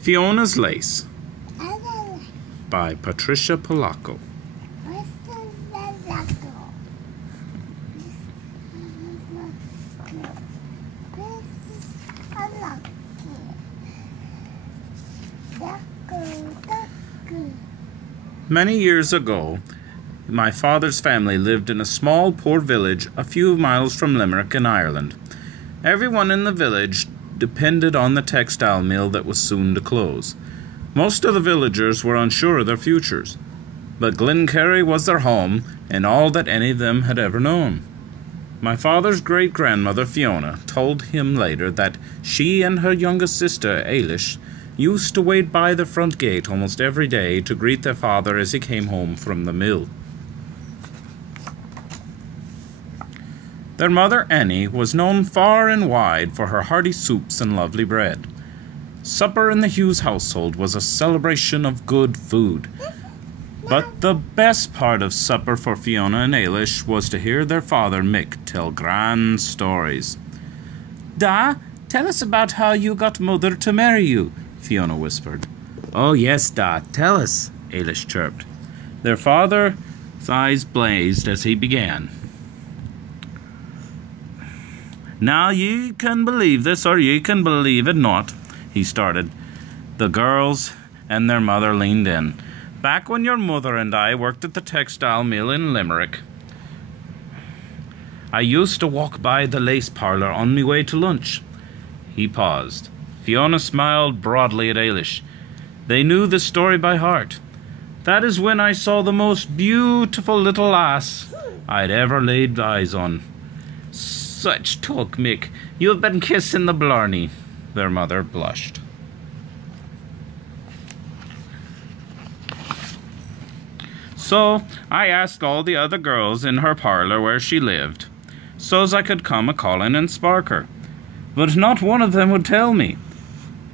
Fiona's Lace by Patricia Polacco. Many years ago, my father's family lived in a small, poor village a few miles from Limerick in Ireland. Everyone in the village depended on the textile mill that was soon to close. Most of the villagers were unsure of their futures, but Glencarry was their home and all that any of them had ever known. My father's great-grandmother Fiona told him later that she and her youngest sister Eilish used to wait by the front gate almost every day to greet their father as he came home from the mill. Their mother, Annie, was known far and wide for her hearty soups and lovely bread. Supper in the Hughes household was a celebration of good food. But the best part of supper for Fiona and Eilish was to hear their father, Mick, tell grand stories. "Da, tell us about how you got Mother to marry you," Fiona whispered. "Oh, yes, Da, tell us," Eilish chirped. Their father's eyes blazed as he began. "Now ye can believe this or ye can believe it not," he started. The girls and their mother leaned in. "Back when your mother and I worked at the textile mill in Limerick, I used to walk by the lace parlour on my way to lunch." He paused. Fiona smiled broadly at Eilish. They knew the story by heart. "That is when I saw the most beautiful little lass I'd ever laid eyes on." "Such talk, Mick. You've been kissing the blarney." Their mother blushed. "So I asked all the other girls in her parlour where she lived, so's I could come a-calling and spark her. But not one of them would tell me.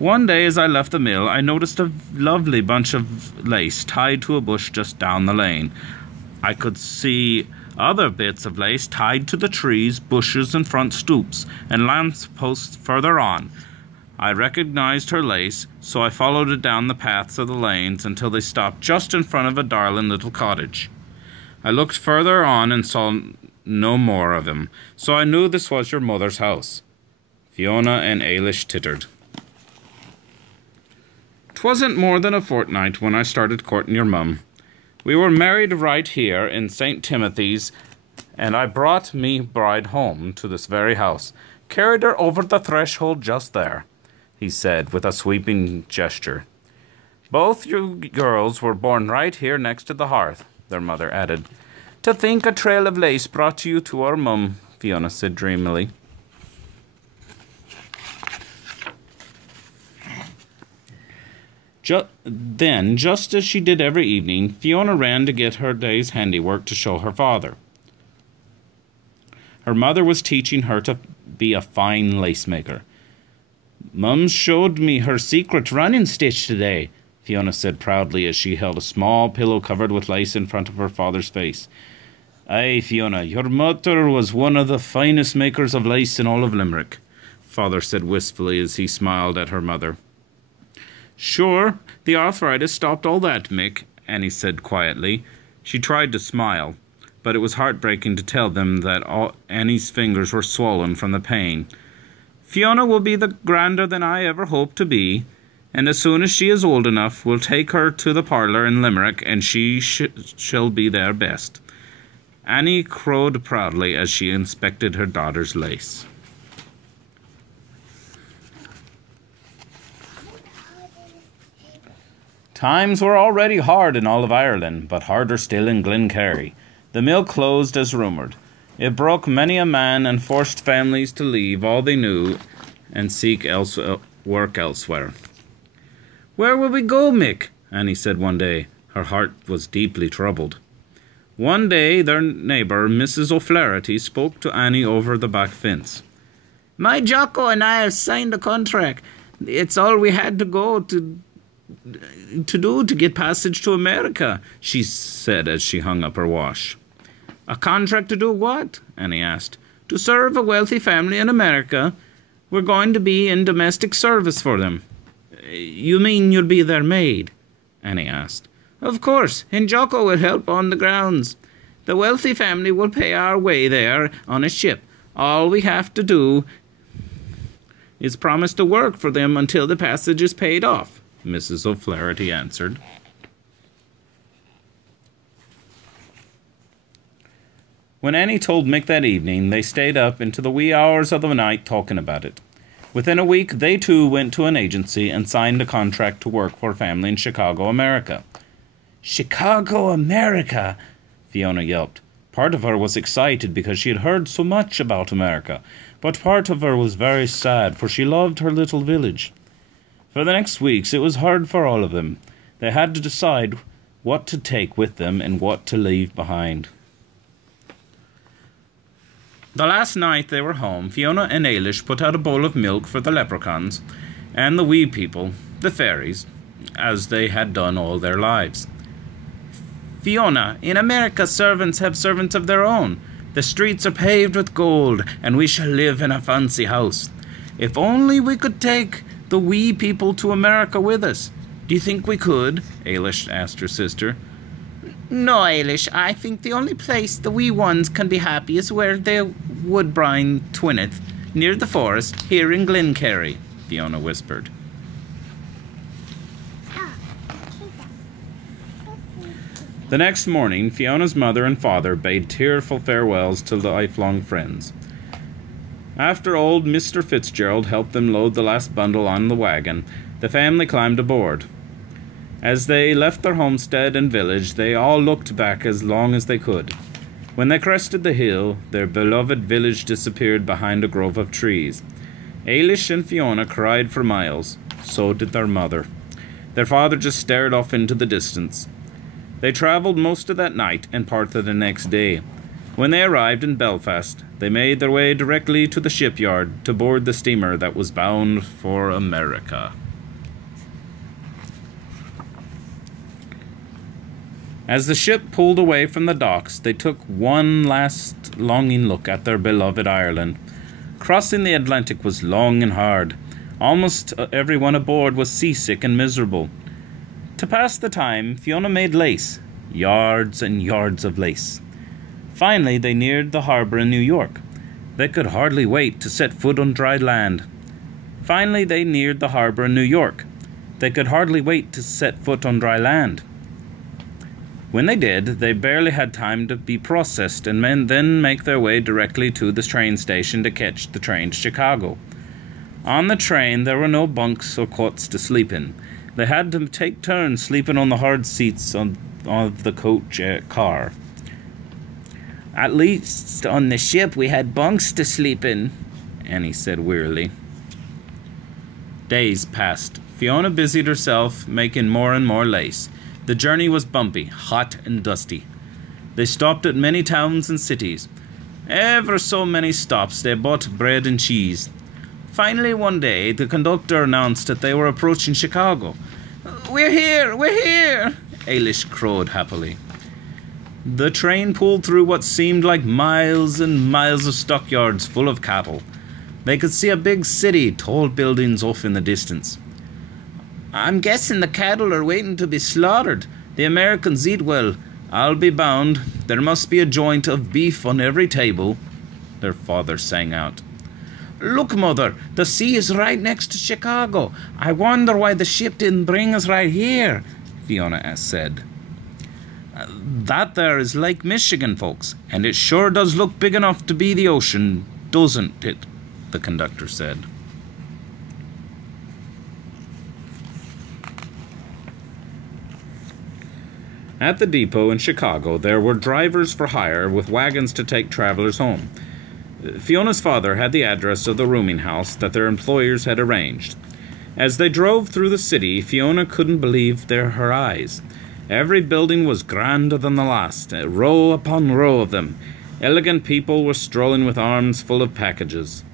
One day as I left the mill, I noticed a lovely bunch of lace tied to a bush just down the lane. I could see other bits of lace tied to the trees, bushes, and front stoops, and lamp-posts further on. I recognized her lace, so I followed it down the paths of the lanes until they stopped just in front of a darling little cottage. I looked further on and saw no more of him, so I knew this was your mother's house." Fiona and Eilish tittered. "'Twasn't more than a fortnight when I started courting your mum. We were married right here in St. Timothy's, and I brought me bride home to this very house. Carried her over the threshold just there," he said with a sweeping gesture. "Both you girls were born right here next to the hearth," their mother added. "To think a trail of lace brought you to our mum," Fiona said dreamily. Then, just as she did every evening, Fiona ran to get her day's handiwork to show her father. Her mother was teaching her to be a fine lace-maker. "Mum showed me her secret running stitch today," Fiona said proudly as she held a small pillow covered with lace in front of her father's face. "Aye, Fiona, your mother was one of the finest makers of lace in all of Limerick," father said wistfully as he smiled at her mother. "Sure, the arthritis stopped all that, Mick," Annie said quietly. She tried to smile, but it was heartbreaking to tell them that all Annie's fingers were swollen from the pain. "Fiona will be the grander than I ever hoped to be, and as soon as she is old enough, we'll take her to the parlour in Limerick, and she shall be their best." Annie crowed proudly as she inspected her daughter's lace. Times were already hard in all of Ireland, but harder still in Glencarry. The mill closed as rumoured. It broke many a man and forced families to leave all they knew and seek work elsewhere. "Where will we go, Mick?" Annie said one day. Her heart was deeply troubled. One day their neighbour, Mrs. O'Flaherty, spoke to Annie over the back fence. "My Jocko and I have signed a contract. It's all we had to do to get passage to America," she said as she hung up her wash. "A contract to do what?" Annie asked. "To serve a wealthy family in America. We're going to be in domestic service for them. You mean you'll be their maid? Annie asked. Of course, and Jocko will help on the grounds. The wealthy family will pay our way there on a ship. All we have to do is promise to work for them until the passage is paid off, Mrs. O'Flaherty answered. When Annie told Mick that evening, they stayed up into the wee hours of the night talking about it. Within a week, they too went to an agency and signed a contract to work for a family in Chicago, America. Chicago, America! Fiona yelped. Part of her was excited because she had heard so much about America, but part of her was very sad, for she loved her little village. For the next weeks, it was hard for all of them. They had to decide what to take with them and what to leave behind. The last night they were home, Fiona and Ailish put out a bowl of milk for the leprechauns and the wee people, the fairies, as they had done all their lives. Fiona, in America servants have servants of their own. The streets are paved with gold, and we shall live in a fancy house. If only we could take the wee people to America with us. Do you think we could? Ailish asked her sister. No, Ailish, I think the only place the wee ones can be happy is where their woodbine twinneth, near the forest, here in Glencarry, Fiona whispered. The next morning, Fiona's mother and father bade tearful farewells to the lifelong friends. After old Mr. Fitzgerald helped them load the last bundle on the wagon, the family climbed aboard. As they left their homestead and village, they all looked back as long as they could. When they crested the hill, their beloved village disappeared behind a grove of trees. Ailish and Fiona cried for miles. So did their mother. Their father just stared off into the distance. They travelled most of that night and part of the next day. When they arrived in Belfast, they made their way directly to the shipyard to board the steamer that was bound for America. As the ship pulled away from the docks, they took one last longing look at their beloved Ireland. Crossing the Atlantic was long and hard. Almost everyone aboard was seasick and miserable. To pass the time, Fiona made lace, yards and yards of lace. Finally, they neared the harbour in New York. They could hardly wait to set foot on dry land. Finally, they neared the harbour in New York. They could hardly wait to set foot on dry land. When they did, they barely had time to be processed and then make their way directly to the train station to catch the train to Chicago. On the train, there were no bunks or cots to sleep in. They had to take turns sleeping on the hard seats of the coach car. At least on the ship we had bunks to sleep in, Annie said wearily. Days passed. Fiona busied herself making more and more lace. The journey was bumpy, hot and dusty. They stopped at many towns and cities. Ever so many stops, they bought bread and cheese. Finally, one day, the conductor announced that they were approaching Chicago. We're here! We're here! Ailish crowed happily. The train pulled through what seemed like miles and miles of stockyards full of cattle. They could see a big city, tall buildings off in the distance. I'm guessing the cattle are waiting to be slaughtered. The Americans eat well. I'll be bound. There must be a joint of beef on every table, their father sang out. Look, Mother, the sea is right next to Chicago. I wonder why the ship didn't bring us right here, Fiona said. That there is Lake Michigan, folks, and it sure does look big enough to be the ocean, doesn't it? The conductor said. At the depot in Chicago, there were drivers for hire with wagons to take travelers home. Fiona's father had the address of the rooming house that their employers had arranged. As they drove through the city, Fiona couldn't believe her eyes. Every building was grander than the last, row upon row of them. Elegant people were strolling with arms full of packages.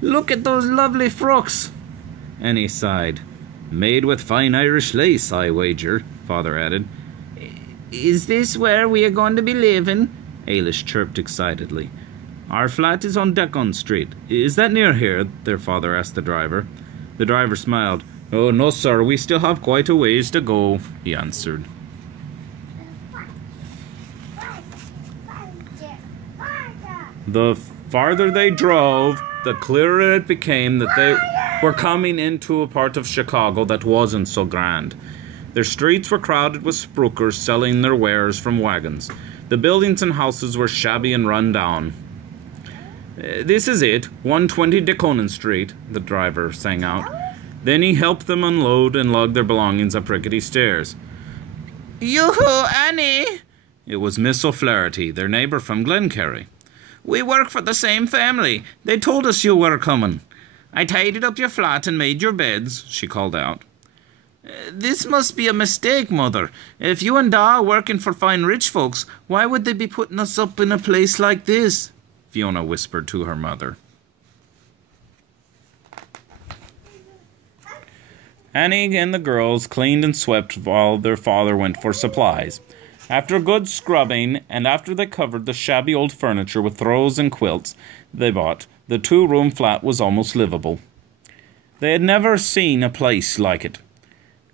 Look at those lovely frocks, Annie sighed. Made with fine Irish lace, I wager, Father added. Is this where we are going to be living? Ailish chirped excitedly. Our flat is on Decon Street. Is that near here? Their father asked the driver. The driver smiled. "Oh, no, sir, we still have quite a ways to go," he answered. The farther they drove, the clearer it became that they were coming into a part of Chicago that wasn't so grand. Their streets were crowded with spruikers selling their wares from wagons. The buildings and houses were shabby and run down. "This is it, 120 Deconin Street," the driver sang out. Then he helped them unload and lug their belongings up rickety stairs. "Yoo-hoo, Annie!" It was Miss O'Flaherty, their neighbour from Glencarry. "We work for the same family. They told us you were coming. I tidied up your flat and made your beds," she called out. "This must be a mistake, Mother. If you and Da are working for fine rich folks, why would they be putting us up in a place like this?" Fiona whispered to her mother. Annie and the girls cleaned and swept while their father went for supplies. After a good scrubbing, and after they covered the shabby old furniture with throws and quilts they bought, the two-room flat was almost livable. They had never seen a place like it.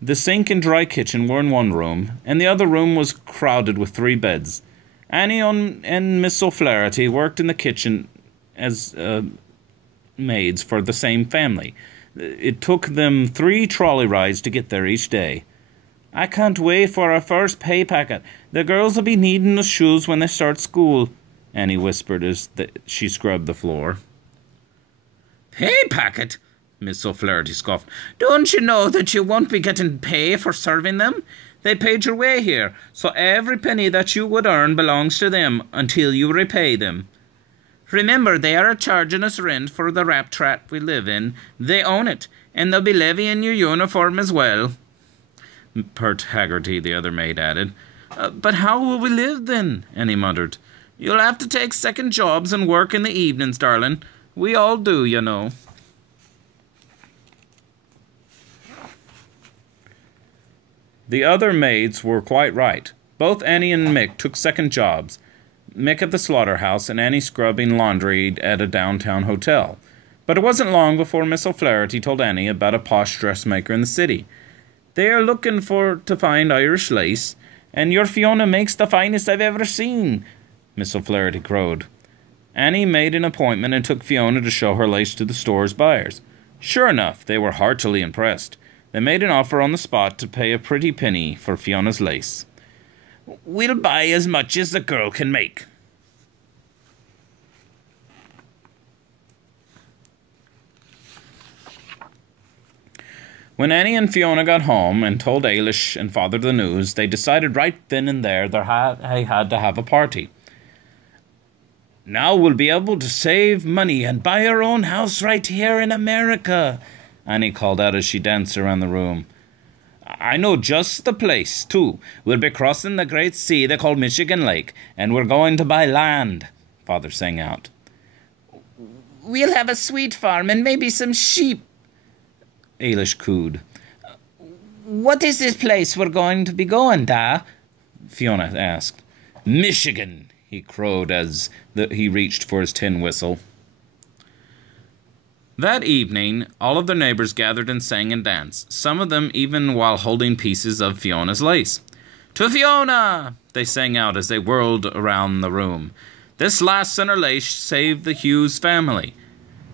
The sink and dry kitchen were in one room, and the other room was crowded with 3 beds. Annie and Miss O'Flaherty worked in the kitchen as maids for the same family. It took them 3 trolley rides to get there each day. "I can't wait for our first pay packet. The girls will be needing the shoes when they start school," Annie whispered as she scrubbed the floor. "Pay packet?" Miss O'Flaherty scoffed. "Don't you know that you won't be getting pay for serving them? They paid your way here, so every penny that you would earn belongs to them until you repay them. Remember, they are charging us rent for the rat trap we live in. They own it, and they'll be levying your uniform as well." Pert Haggerty, the other maid, added. "But how will we live then?" Annie muttered. "You'll have to take second jobs and work in the evenings, darling. We all do, you know." The other maids were quite right. Both Annie and Mick took second jobs. Mick at the slaughterhouse and Annie scrubbing laundry at a downtown hotel. But it wasn't long before Miss O'Flaherty told Annie about a posh dressmaker in the city. "They are looking to find Irish lace, and your Fiona makes the finest I've ever seen," Miss O'Flaherty crowed. Annie made an appointment and took Fiona to show her lace to the store's buyers. Sure enough, they were heartily impressed. They made an offer on the spot to pay a pretty penny for Fiona's lace. "We'll buy as much as the girl can make." When Annie and Fiona got home and told Ailish and Father the news, they decided right then and there they had to have a party. "Now we'll be able to save money and buy our own house right here in America," Annie called out as she danced around the room. "I know just the place, too. We'll be crossing the great sea they call Michigan Lake, and we're going to buy land," Father sang out. "We'll have a sweet farm and maybe some sheep," Ailish cooed. "What is this place we're going to be going, Da?" Fiona asked. "Michigan," he crowed as he reached for his tin whistle. That evening, all of their neighbours gathered and sang and danced, some of them even while holding pieces of Fiona's lace. "To Fiona!" they sang out as they whirled around the room. "This lass and her lace saved the Hughes family,"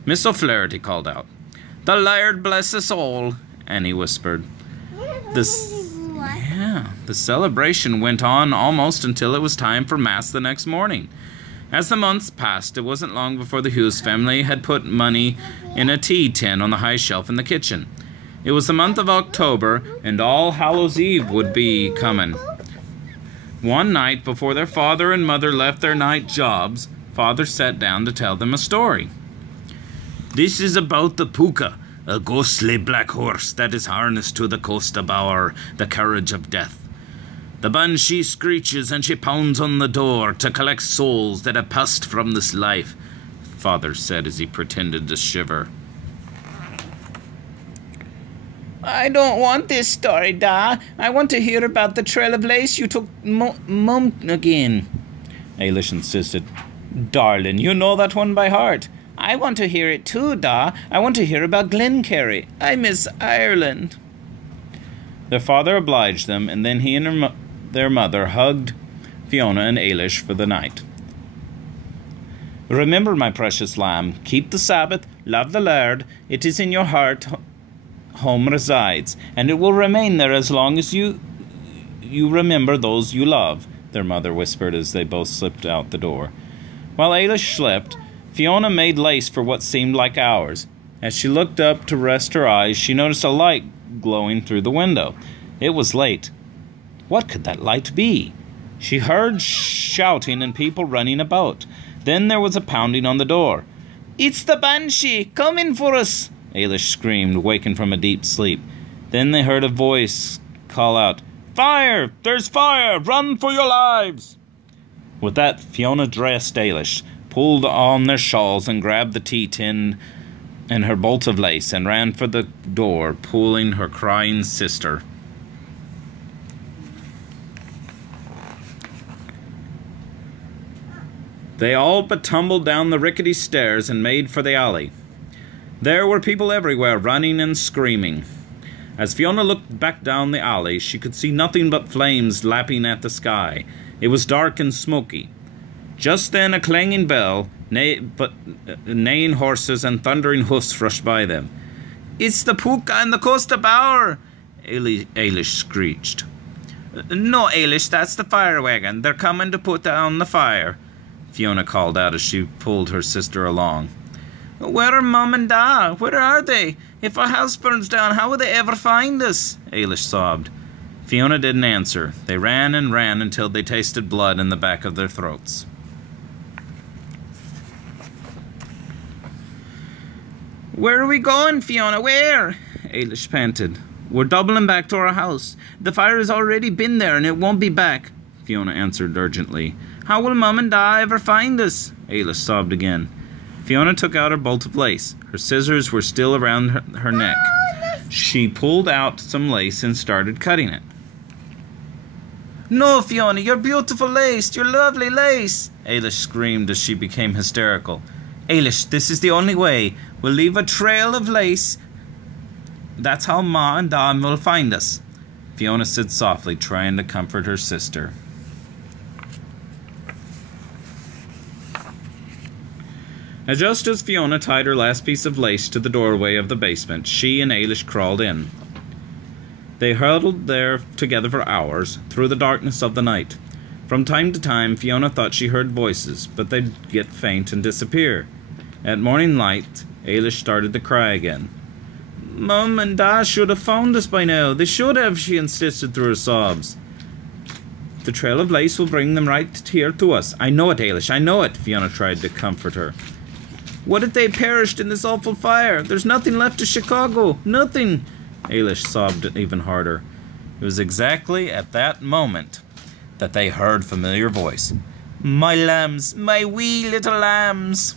Miss O'Flaherty called out. "The Lord bless us all," Annie whispered. The celebration went on almost until it was time for Mass the next morning. As the months passed, it wasn't long before the Hughes family had put money in a tea tin on the high shelf in the kitchen. It was the month of October, and All Hallows' Eve would be coming. One night, before their father and mother left their night jobs, Father sat down to tell them a story. "This is about the Pooka, a ghostly black horse that is harnessed to the Costa Bower, the carriage of death. The banshee screeches and she pounds on the door to collect souls that have passed from this life," Father said as he pretended to shiver. "I don't want this story, Da. I want to hear about the trail of lace you took Mum again," Ailish insisted. "Darling, you know that one by heart." I want to hear it too, Da. I want to hear about Glencarry. I miss Ireland. Their father obliged them, and then he and their mother hugged Fiona and Ailish for the night. Remember, my precious lamb, keep the Sabbath, love the Lord. It is in your heart home resides, and it will remain there as long as you remember those you love, their mother whispered as they both slipped out the door. While Ailish slept, Fiona made lace for what seemed like hours. As she looked up to rest her eyes, she noticed a light glowing through the window. It was late. What could that light be? She heard shouting and people running about. Then there was a pounding on the door. "It's the Banshee! Come in for us!" Ailish screamed, waking from a deep sleep. Then they heard a voice call out, "Fire! There's fire! Run for your lives!" With that, Fiona dressed Ailish, pulled on their shawls, and grabbed the tea tin and her bolt of lace, and ran for the door, pulling her crying sister. They all but tumbled down the rickety stairs and made for the alley. There were people everywhere, running and screaming. As Fiona looked back down the alley, she could see nothing but flames lapping at the sky. It was dark and smoky. Just then a clanging bell, neighing horses and thundering hoofs rushed by them. "It's the Pooka and the Costa Bower!" Ailish screeched. "No, Ailish, that's the fire wagon. They're coming to put down the fire," Fiona called out as she pulled her sister along. "Where are Mum and Da? Where are they? If our house burns down, how will they ever find us?" Ailish sobbed. Fiona didn't answer. They ran and ran until they tasted blood in the back of their throats. "Where are we going, Fiona? Where?" Ailish panted. "We're doubling back to our house. The fire has already been there and it won't be back," Fiona answered urgently. "How will Mum and Da ever find us?" Ailish sobbed again. Fiona took out her bolt of lace. Her scissors were still around her neck. She pulled out some lace and started cutting it. "No, Fiona, your beautiful lace, your lovely lace!" Ailish screamed as she became hysterical. "Ailish, this is the only way. We'll leave a trail of lace. That's how Ma and Da will find us," Fiona said softly, trying to comfort her sister. Just as Fiona tied her last piece of lace to the doorway of the basement, she and Ailish crawled in. They huddled there together for hours, through the darkness of the night. From time to time, Fiona thought she heard voices, but they'd get faint and disappear. At morning light, Ailish started to cry again. "Mum and Da should have found us by now. They should have," she insisted through her sobs. "The trail of lace will bring them right here to us." "I know it, Ailish, I know it," Fiona tried to comfort her. "What if they perished in this awful fire? There's nothing left of Chicago. Nothing." Ailish sobbed even harder. It was exactly at that moment that they heard a familiar voice. "My lambs, my wee little lambs."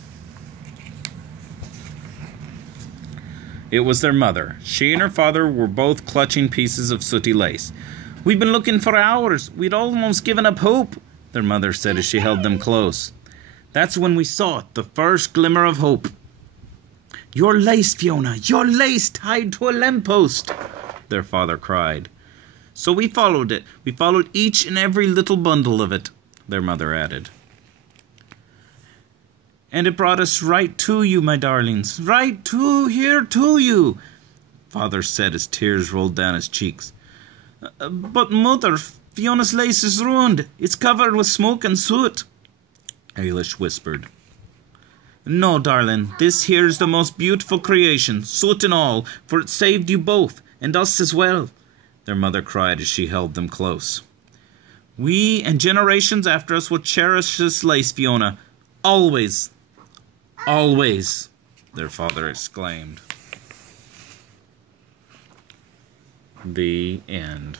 It was their mother. She and her father were both clutching pieces of sooty lace. "We've been looking for hours. We'd almost given up hope," their mother said as she held them close. "That's when we saw it, the first glimmer of hope." "Your lace, Fiona, your lace tied to a lamppost," their father cried. "So we followed it. We followed each and every little bundle of it," their mother added. "And it brought us right to you, my darlings, right to here to you," father said as tears rolled down his cheeks. "But mother, Fiona's lace is ruined. It's covered with smoke and soot," Ailish whispered. "No, darling, this here's the most beautiful creation, soot and all, for it saved you both, and us as well," their mother cried as she held them close. "We and generations after us will cherish this lace, Fiona. Always, always," their father exclaimed. The end.